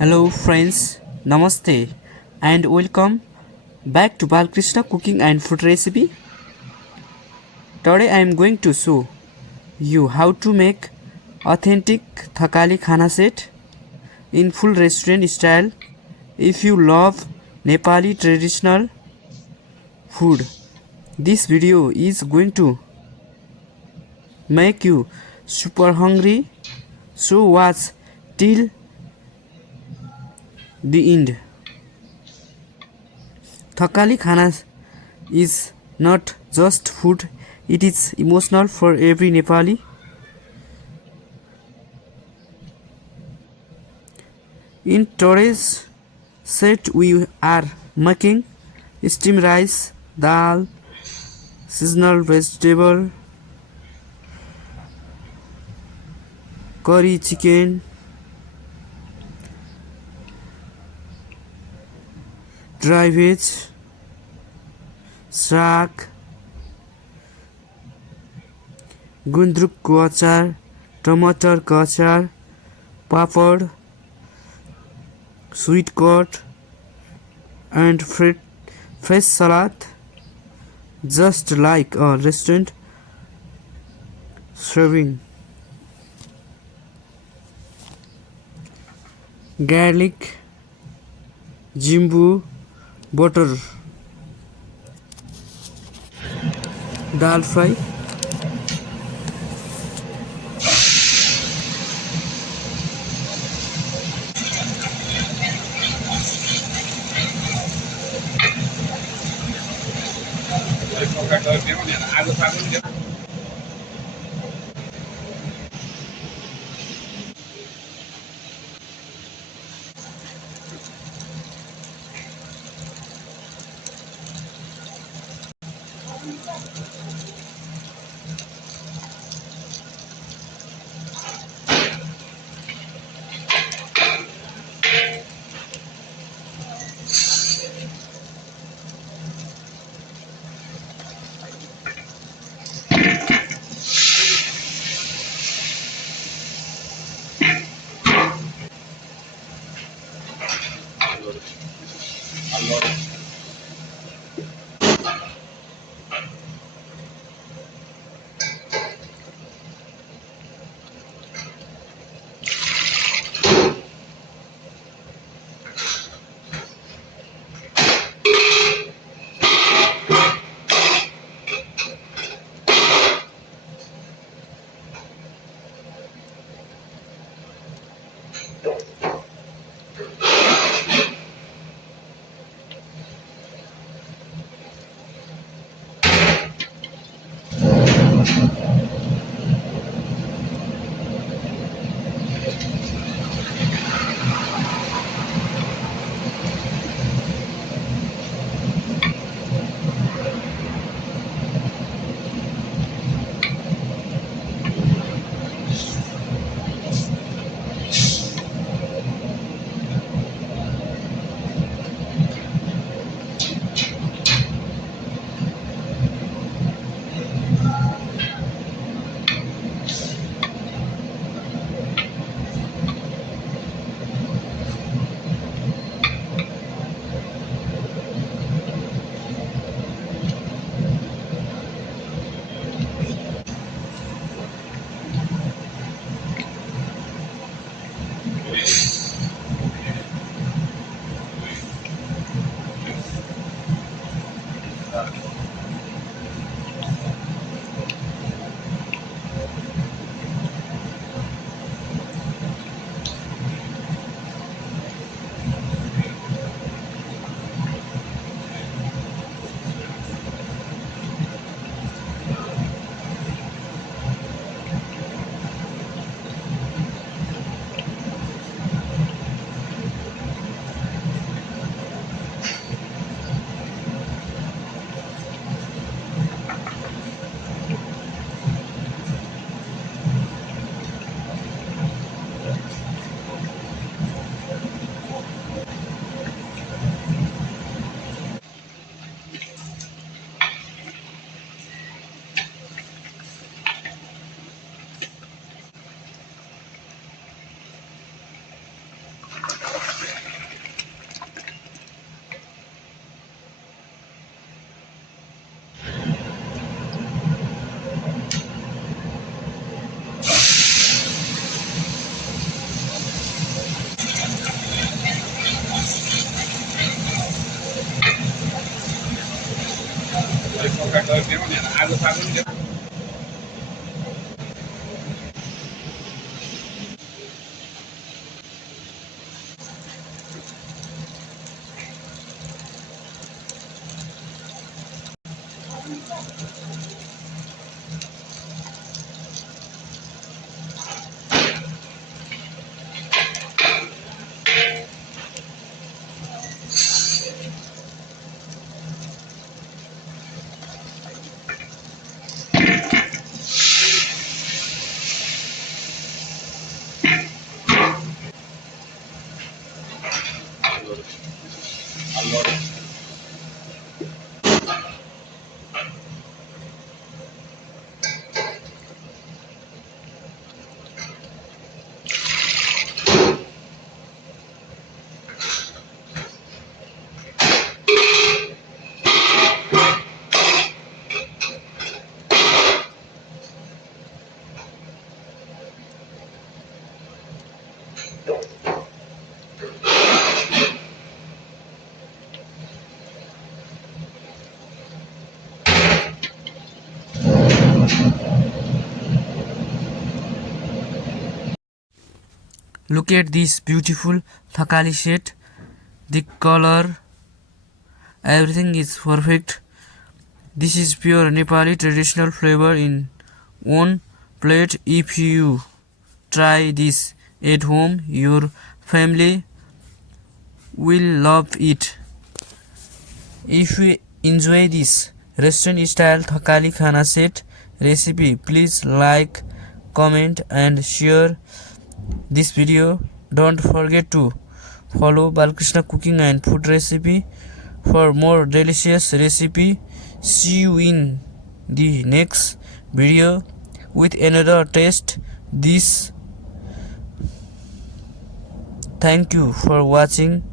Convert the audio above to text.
Hello friends, Namaste and welcome back to Balkrishna cooking and food recipe. Today I am going to show you how to make authentic Thakali Khana Set in full restaurant style. If you love Nepali traditional food, this video is going to make you super hungry, so watch till the end. Thakali Khana is not just food, it is emotional for every Nepali. In today's set, we are making steamed rice, dal, seasonal vegetable, curry chicken, dry veg, saag, गुन्द्रुकको अचार, टमाटरको अचार, पापड, sweet corn and fresh salad, just like a restaurant serving. Garlic, jimbu, butter, dal fry, Look at this beautiful Thakali set. The color, everything is perfect. This is pure Nepali traditional flavor in one plate. If you try this at home, your family will love it. If you enjoy this restaurant style Thakali Khana Set recipe, please like, comment and share this video. Don't forget to follow Balkrishna cooking and food recipe for more delicious recipe. See you in the next video with another taste. This thank you for watching.